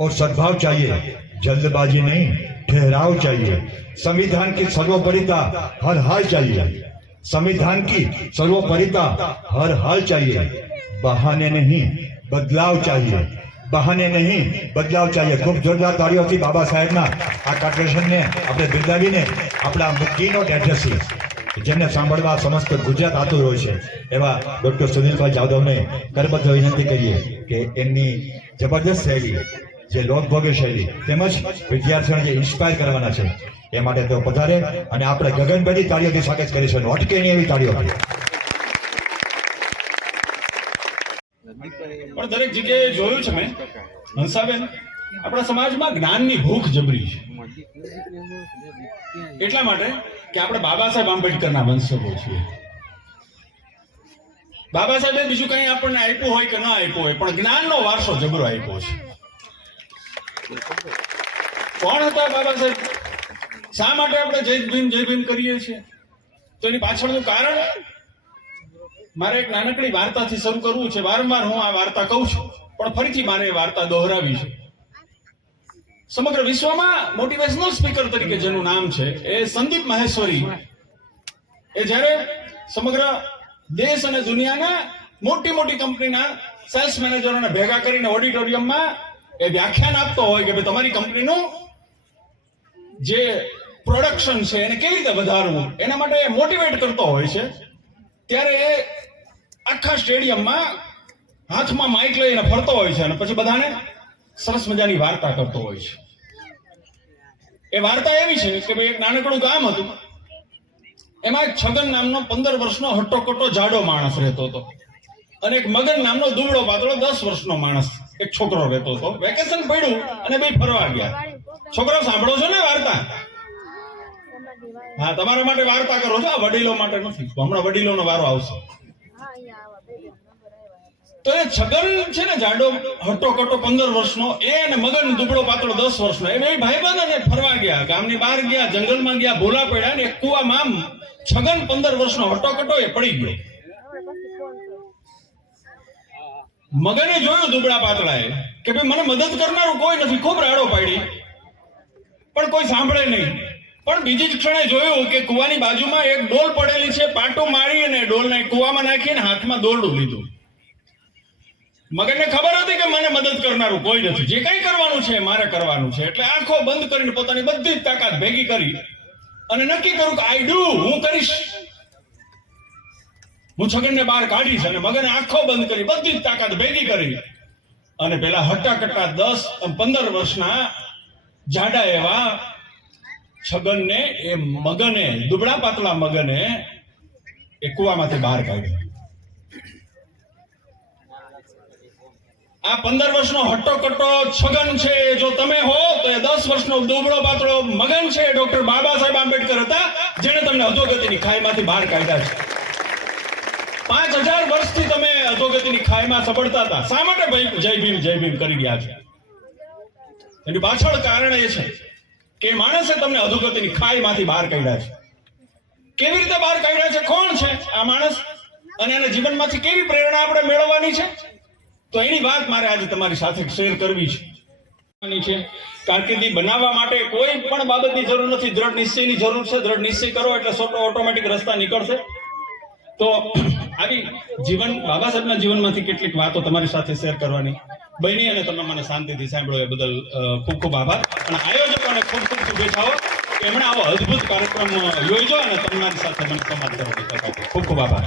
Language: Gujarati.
और सद्भाव चाहिए, जल्दबाजी नहीं, ठहराव चाहिए। संविधान की सर्वोपरिता हर हाल चाहिए, संविधान की सर्वोपरिता हर हाल चाहिए। बहाने नहीं, बदलाव चाहिए, बहाने नहीं, बदलाव चाहिए। खूब जोरदार ताળીઓથી બાબા સાહેબના આ કાર્યક્રમને આપણે બિરદાવીને આપણા કીનોટ એડ્રેસી જેને સાંભળવા સમસ્ત ગુજરાત આતુર હોય છે એવા ડોક્ટર સુનિલભાઈ જાદવને કરબદ્ધ વિનંતી કરીએ કે એમની જબરદસ્ત શૈલી, જે લોકભોગ્ય શૈલી તેમજ વિદ્યાર્થીઓને જે ઇન્સ્પાયર કરવાના છે એ માટે તેઓ પધારે અને આપણે ગગનભેદી તાળીઓથી સ્વાગત કરીશું, અટકે નહીં એવી તાળીઓથી। પણ દરેક જગ્યાએ જોયું છે મેં, હંસાબેન, આપણા સમાજમાં જ્ઞાનની ભૂખ જબરી છે। એટલા માટે કે આપણે બાબા સાહેબ આંબેડકરના વંશજો છીએ। બાબા સાહેબે બીજું કંઈ આપણને આપ્યું હોય કે ન આપ્યું હોય, પણ જ્ઞાનનો વારસો જબરો આપ્યો છે। કોણ હતા બાબા સાહેબ? શા માટે આપણે જય ભીમ કરીએ છીએ? તો એની પાછળનું કારણ મારે એક નાનકડી વાર્તાથી શરૂ કરવું છે। વારંવાર હું આ વાર્તા કહું છું, પણ ફરીથી મારે એ વાર્તા દોહરાવી છે। સમગ્ર વિશ્વમાં મોટિવેશનલ સ્પીકર તરીકે જેનું નામ છે એ સંદીપ મહેશ્વરી, એ જ્યારે સમગ્ર દેશ અને દુનિયાના મોટી મોટી કંપનીના સેલ્સ મેનેજરોને ભેગા કરીને ઓડિટોરિયમમાં એ વ્યાખ્યાન આપતો હોય કે ભાઈ તમારી કંપનીનું જે પ્રોડક્શન છે એને કેવી રીતે વધારવું, એના માટે મોટિવેટ કરતો હોય છે, ત્યારે એ આખા સ્ટેડિયમમાં હાથમાં માઇક લઈને ફરતો હોય છે અને પછી બધાને સરસ મજાની વાર્તા કરતો હોય છે। એ વાર્તા એવી છે કે ભાઈ એક નાનકડું ગામ હતું, એમાં એક છગન નામનો 15 વર્ષનો હટ્ટોકટ્ટો જાડો માણસ રહેતો હતો અને એક મગન નામનો દુબળો પાતળો 10 વર્ષનો માણસ, એક છોકરો રહેતો હતો। વેકેશન પડ્યું અને બે ફરવા ગયા। છોકરો સાંભળો છો ને વાર્તા? હા, તમારા માટે વાર્તા કરો છો, આ વડીલો માટે નથી, હમણાં વડીલોનો વારો આવશે। તો એ છગન છે ને જાડો હટ્ટોકટ્ટો 15 વર્ષનો, એ અને મગન દુબળો પાતળો 10 વર્ષનો, એ બે ભાઈબંધ અને ફરવા ગયા, ગામની બહાર ગયા, જંગલમાં ગયા, ભૂલા પડ્યા ને એક કુવામાં છગન 15 વર્ષનો હટ્ટોકટ્ટો એ પડી ગયો। મગને જોયું દુબળા પાતળાએ કે ભાઈ મને મદદ કરનારું કોઈ નથી, ખૂબ રાડો પાડી પણ કોઈ સાંભળે નહીં। પણ બીજી જ ક્ષણે જોયું કે કુવાની બાજુમાં એક ડોલ પડેલી છે, પાટો મારી અને ડોલને કુવામાં નાખીને હાથમાં દોરડું લીધું। મગનને ખબર હતી કે મને મદદ કરનારું કોઈ નથી, જે કંઈ કરવાનું છે મારે કરવાનું છે, એટલે આંખો બંધ કરીને પોતાની બધી જ તાકાત ભેગી કરી અને નક્કી કર્યું કે આઈ ડુ, હું કરીશ, હું છગનને બહાર કાઢીશ। અને મગને આંખો બંધ કરી બધી જ તાકાત ભેગી કરી અને પેલા હટ્ટાકટ્ટા 10-15 વર્ષના જાડા એવા છગનને, એ મગને, દુબળા પાતળા મગને એ કુવામાંથી બહાર કાઢ્યો। આ 15 વર્ષનો હટ્ટોકટ્ટો છગન છે જો તમે હો, તો એ 10 વર્ષનો દુબળો પાતળો મગન છે ડોક્ટર બાબા સાહેબ આંબેડકર હતા, જેને તમને અધોગતિની ખાઈમાંથી બહાર કાઢ્યા છે। 5000 વર્ષથી તમે અધોગતિની ખાઈમાં સબળતા હતા, શા માટે જય ભીમ કરી ગયા છો? એની પાછળ કારણ એ છે કે માણસે તમને અધોગતિની ખાઈમાંથી બહાર કાઢ્યા છે। કેવી રીતે બહાર કાઢ્યા છે? કોણ છે આ માણસ અને એના જીવનમાંથી કેવી પ્રેરણા આપણે મેળવવાની છે? તો એની વાત મારે આજે તમારી સાથે શેર કરવી છે। કારકિર્દી બનાવવા માટે કોઈ પણ બાબતની જરૂર નથી, દ્રઢ નિશ્ચયની જરૂર છે। દ્રઢ નિશ્ચય કરો એટલે ઓટોમેટિક રસ્તા નીકળશે। તો આવી બાબા સાહેબના જીવનમાંથી કેટલીક વાતો તમારી સાથે શેર કરવાની બની અને તમે મને શાંતિથી સાંભળો એ બદલ ખૂબ ખૂબ આભાર અને આયોજકોને ખૂબ ખૂબ શુભેચ્છાઓ કે એમણે આવો અદ્ભુત કાર્યક્રમ યોજ્યો અને તમારી સાથે મને સંવાદ કરવાનો તક આપી। ખૂબ ખૂબ આભાર।